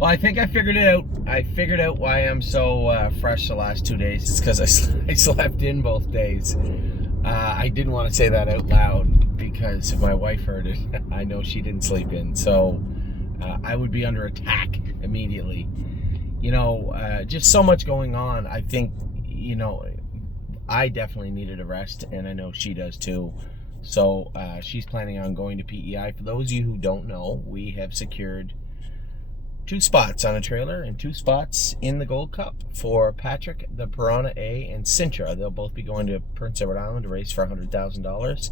Well, I think I figured it out. I figured out why I'm so fresh the last 2 days. It's because I slept in both days. I didn't want to say that out loud because if my wife heard it, I know she didn't sleep in. So I would be under attack immediately. Just so much going on. I think, I definitely needed a rest, and I know she does too. So she's planning on going to PEI. For those of you who don't know, we have secured 2 spots on a trailer and 2 spots in the Gold Cup for Patrick, the Piranha A, and Sintra. They'll both be going to Prince Edward Island to race for $100,000.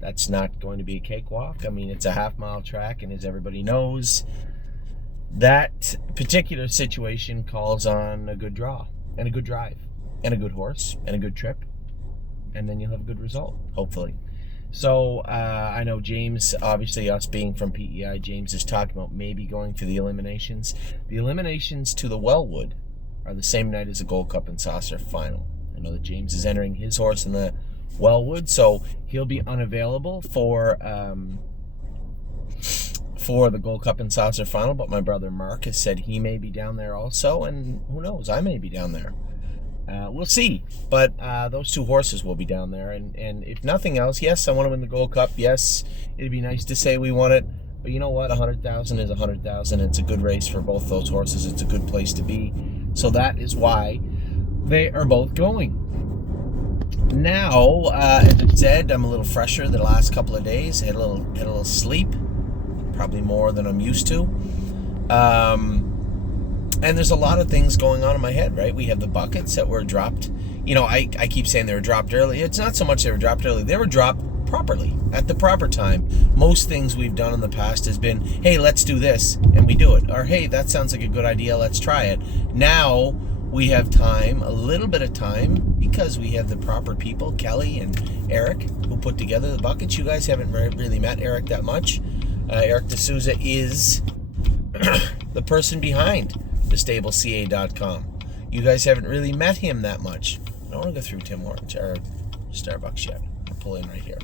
That's not going to be a cakewalk. I mean, it's a half-mile track, and as everybody knows, that particular situation calls on a good draw and a good drive and a good horse and a good trip, and then you'll have a good result, hopefully. So I know James, obviously us being from PEI, James is talking about maybe going for the eliminations. The eliminations to the Wellwood are the same night as the Gold Cup and Saucer final. I know that James is entering his horse in the Wellwood, so he'll be unavailable for the Gold Cup and Saucer final, but my brother Mark has said he may be down there also, and who knows, I may be down there. We'll see, but those 2 horses will be down there, and if nothing else, yes, I want to win the Gold Cup. Yes, it'd be nice to say we won it, but you know what? 100,000 is 100,000. It's a good race for both those horses. It's a good place to be, so that is why they are both going. Now, as I said, I'm a little fresher the last couple of days. I had a little sleep, probably more than I'm used to. And there's a lot of things going on in my head, right? We have the buckets that were dropped. I keep saying they were dropped early. It's not so much they were dropped early. They were dropped properly, at the proper time. Most things we've done in the past has been, hey, let's do this, and we do it. Or, hey, that sounds like a good idea, let's try it. Now we have time, a little bit of time, because we have the proper people, Kelly and Eric, who put together the buckets. You guys haven't really met Eric that much. Eric D'Souza is the person behind thestableca.com. You guys haven't really met him that much. I don't want to go through Tim Hortons or Starbucks yet. I'll pull in right here.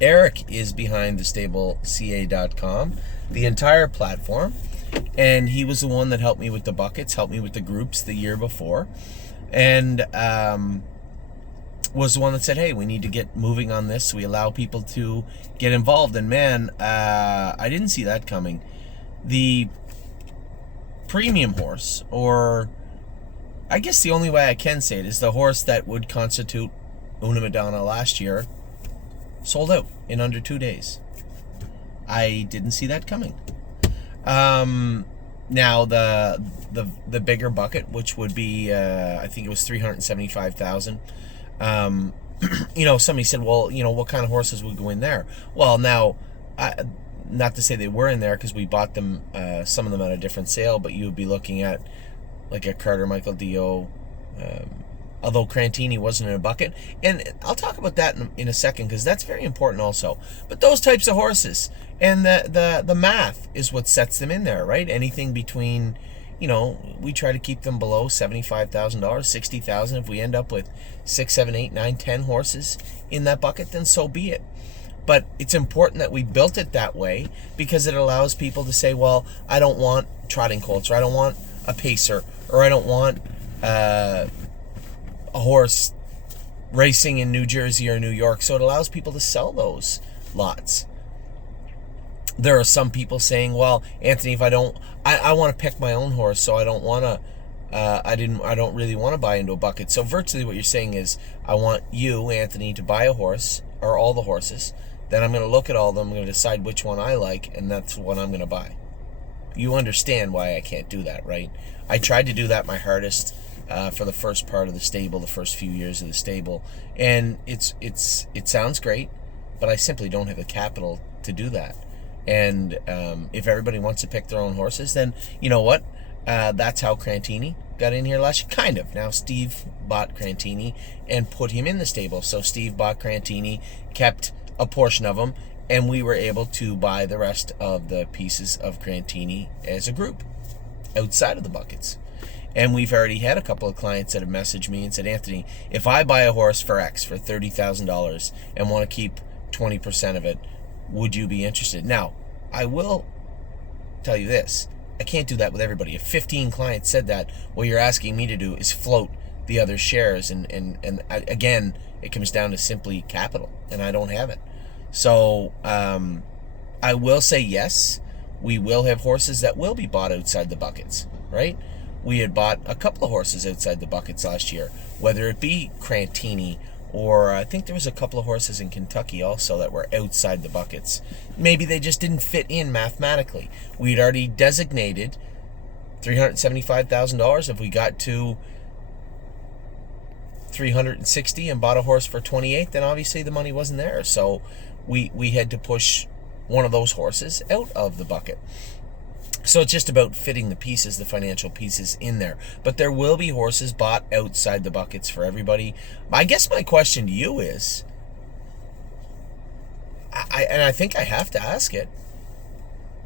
Eric is behind thestableca.com, the entire platform, and he was the one that helped me with the buckets, helped me with the groups the year before, and was the one that said, hey, we need to get moving on this so we allow people to get involved. And man, I didn't see that coming. The premium horse, or I guess the only way I can say it is the horse that would constitute Una Madonna last year, sold out in under 2 days. I didn't see that coming. Now the bigger bucket, which would be I think it was 375,000. Somebody said, well, what kind of horses would go in there? Well, now, not to say they were in there because we bought them, some of them at a different sale, but you would be looking at like a Carter Michael Dio, although Crantini wasn't in a bucket. And I'll talk about that in a second because that's very important also. But those types of horses and the math is what sets them in there, right? Anything between, we try to keep them below $75,000, $60,000. If we end up with 6, 7, 8, 9, 10 horses in that bucket, then so be it. But it's important that we built it that way because it allows people to say, well, I don't want trotting colts, or I don't want a pacer, or I don't want a horse racing in New Jersey or New York. So it allows people to sell those lots. There are some people saying, well, Anthony, if I want to pick my own horse, so I don't want to, I don't really want to buy into a bucket. So virtually what you're saying is, I want you, Anthony, to buy a horse, or all the horses. Then I'm going to look at all of them, I'm going to decide which one I like, and that's what I'm going to buy. You understand why I can't do that, right? I tried to do that my hardest for the first part of the stable, the first few years of the stable, and it sounds great, but I simply don't have the capital to do that. And if everybody wants to pick their own horses, then you know what? That's how Crantini got in here last year. Kind of. Now Steve bought Crantini and put him in the stable. So Steve bought Crantini, kept a portion of them, and we were able to buy the rest of the pieces of Crantini as a group outside of the buckets. And we've already had a couple of clients that have messaged me and said, Anthony, if I buy a horse for X, for $30,000, and want to keep 20% of it, would you be interested? Now, I will tell you this. I can't do that with everybody. If 15 clients said that, what you're asking me to do is float the other shares. And again, it comes down to simply capital, and I don't have it. So I will say yes, we will have horses that will be bought outside the buckets, right? We had bought a couple of horses outside the buckets last year, whether it be Crantini, or I think there was a couple of horses in Kentucky also that were outside the buckets. Maybe they just didn't fit in mathematically. We'd already designated $375,000. If we got to 360 and bought a horse for 28, then obviously the money wasn't there. So we had to push one of those horses out of the bucket. So it's just about fitting the pieces, the financial pieces in there. But there will be horses bought outside the buckets for everybody. I guess my question to you is, I think I have to ask it,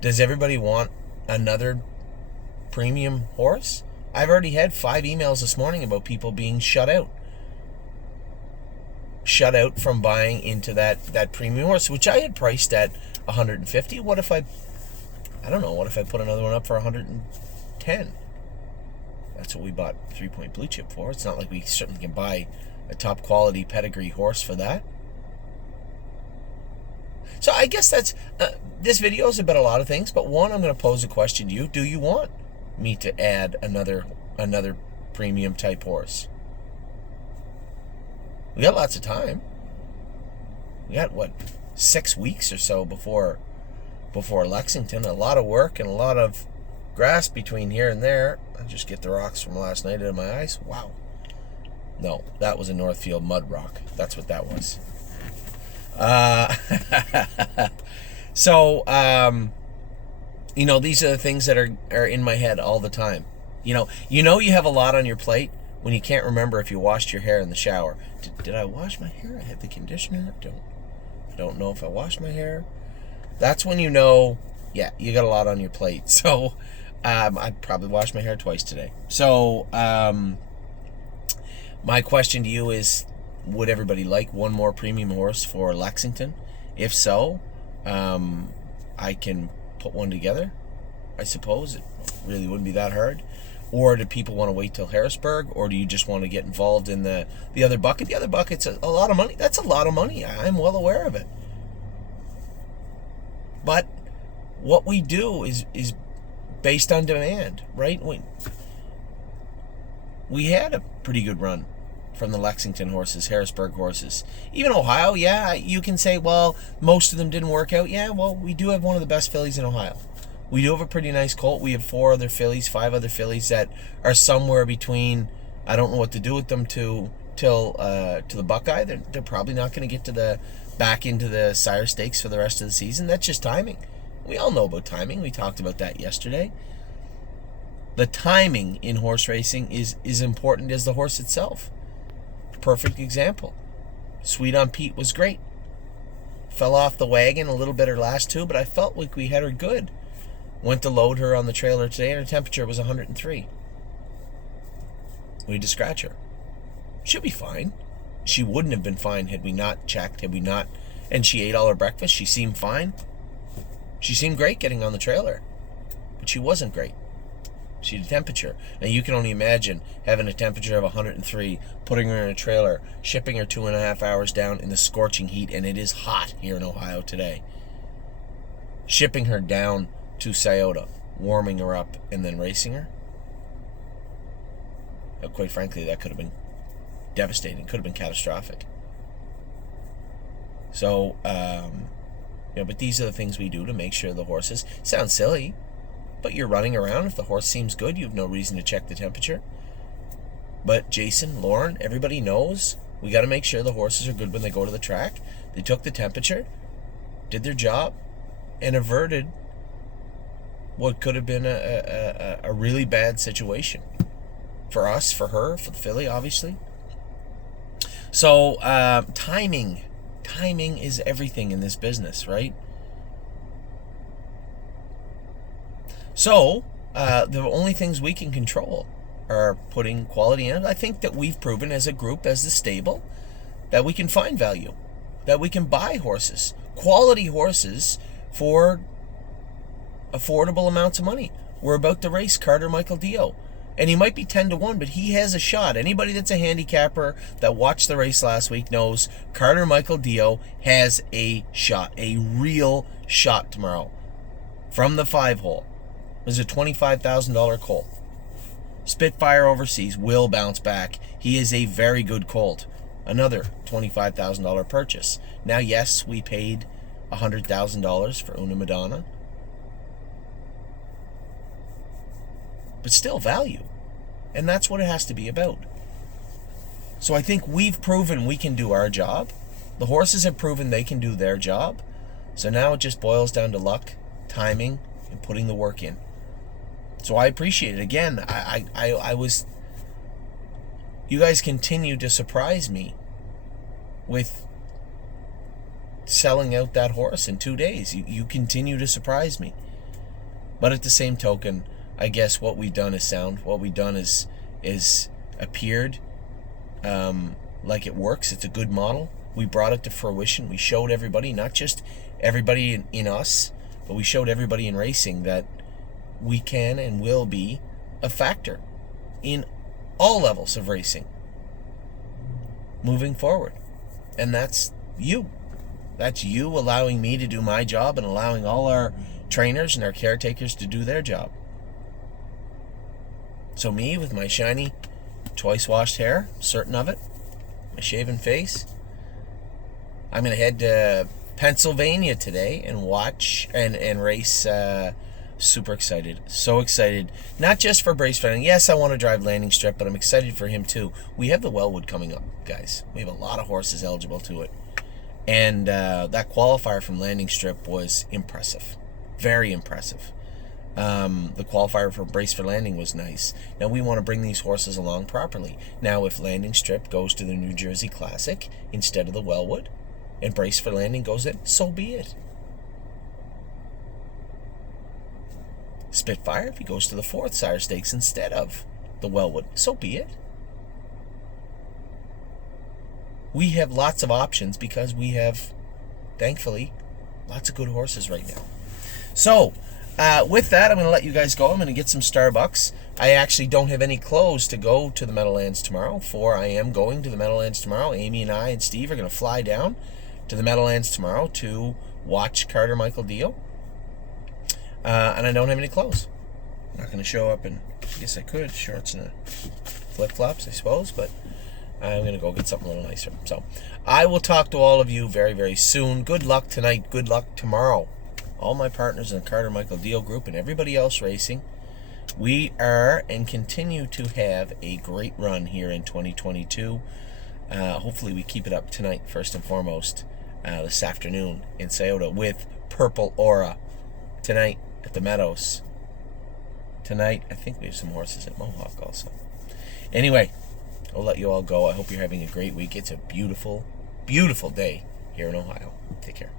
does everybody want another premium horse? I've already had 5 emails this morning about people being shut out from buying into that premium horse, which I had priced at 150. What if I don't know, what if I put another one up for 110? That's what we bought 3 Point Blue Chip for. It's not like we certainly can buy a top quality pedigree horse for that. So I guess that's this video is about a lot of things, but one, I'm going to pose a question to you. Do you want me to add another premium type horse? We got lots of time. We got 6 weeks or so before Lexington. A lot of work and a lot of grass between here and there. I just get the rocks from last night out of my eyes. Wow. No, that was a Northfield mud rock. That's what that was. So, these are the things that are in my head all the time. You have a lot on your plate when you can't remember if you washed your hair in the shower. Did I wash my hair? I had the conditioner. I don't know if I washed my hair. That's when you know, yeah, you got a lot on your plate. So I probably washed my hair twice today. So my question to you is, would everybody like one more premium horse for Lexington? If so, I can put one together, I suppose. It really wouldn't be that hard. Or do people want to wait till Harrisburg? Or do you just want to get involved in the other bucket? The other bucket's a lot of money. That's a lot of money. I'm well aware of it. But what we do is based on demand, right? We had a pretty good run from the Lexington horses, Harrisburg horses. Even Ohio, yeah, you can say, well, most of them didn't work out. Yeah, well, we do have one of the best fillies in Ohio. We do have a pretty nice colt. We have 5 other fillies that are somewhere between, I don't know what to do with them to the Buckeye. They're probably not going to get back into the sire stakes for the rest of the season. That's just timing. We all know about timing. We talked about that yesterday. The timing in horse racing is important as the horse itself. Perfect example. Sweet on Pete was great. Fell off the wagon a little bit her last 2, but I felt like we had her good. Went to load her on the trailer today, and her temperature was 103. We had to scratch her. She'll be fine. She wouldn't have been fine had we not checked, and she ate all her breakfast. She seemed fine. She seemed great getting on the trailer, but she wasn't great. She had a temperature. Now you can only imagine having a temperature of 103, putting her in a trailer, shipping her 2.5 hours down in the scorching heat, and it is hot here in Ohio today. Shipping her down to Scioto, warming her up, and then racing her. Now, quite frankly, that could have been devastating. Could have been catastrophic. So, but these are the things we do to make sure the horses sound silly, but you're running around. If the horse seems good, you have no reason to check the temperature. But Jason, Lauren, everybody knows we got to make sure the horses are good when they go to the track. They took the temperature, did their job, and averted what could have been a really bad situation for us, for her, for the filly, obviously. So timing is everything in this business, right? So the only things we can control are putting quality in. I think that we've proven as a group, as the stable, that we can find value, that we can buy horses, quality horses, for affordable amounts of money. We're about to race Carter Michael Dio. And he might be 10-1, but he has a shot. Anybody that's a handicapper that watched the race last week knows Carter Michael Dio has a shot, a real shot tomorrow. From the 5-hole. There's a $25,000 colt. Spitfire Overseas will bounce back. He is a very good colt. Another $25,000 purchase. Now, yes, we paid $100,000 for Una Madonna. But still value. And that's what it has to be about. So I think we've proven we can do our job. The horses have proven they can do their job. So now it just boils down to luck, timing, and putting the work in. So I appreciate it. Again, I was... You guys continue to surprise me with selling out that horse in 2 days. You continue to surprise me. But at the same token, I guess what we've done is sound. What we've done is appeared like it works. It's a good model. We brought it to fruition. We showed everybody, not just everybody in us, but we showed everybody in racing that we can and will be a factor in all levels of racing moving forward. And that's you. That's you allowing me to do my job and allowing all our trainers and our caretakers to do their job. So me, with my shiny, twice-washed hair, certain of it, my shaven face, I'm going to head to Pennsylvania today and watch and race. Super excited. So excited. Not just for Brace Fanning. Yes, I want to drive Landing Strip, but I'm excited for him too. We have the Wellwood coming up, guys. We have a lot of horses eligible to it. And that qualifier from Landing Strip was impressive. Very impressive. The qualifier for Brace for Landing was nice. Now we want to bring these horses along properly. Now if Landing Strip goes to the New Jersey Classic instead of the Wellwood, and Brace for Landing goes in, so be it. Spitfire, if he goes to the Fourth Sire Stakes instead of the Wellwood, so be it. We have lots of options because we have, thankfully, lots of good horses right now. So, with that, I'm going to let you guys go. I'm going to get some Starbucks. I actually don't have any clothes to go to the Meadowlands tomorrow, for I am going to the Meadowlands tomorrow. Amy and I and Steve are going to fly down to the Meadowlands tomorrow to watch Carter Michael Dio. And I don't have any clothes. I'm not going to show up in, I guess I could, shorts and flip-flops, I suppose, but I'm going to go get something a little nicer. So, I will talk to all of you very, very soon. Good luck tonight. Good luck tomorrow. All my partners in the Carter Michael Dio group and everybody else racing. We are and continue to have a great run here in 2022. Hopefully we keep it up tonight, first and foremost, this afternoon in Scioto with Purple Aura. Tonight at the Meadows. Tonight, I think we have some horses at Mohawk also. Anyway, I'll let you all go. I hope you're having a great week. It's a beautiful, beautiful day here in Ohio. Take care.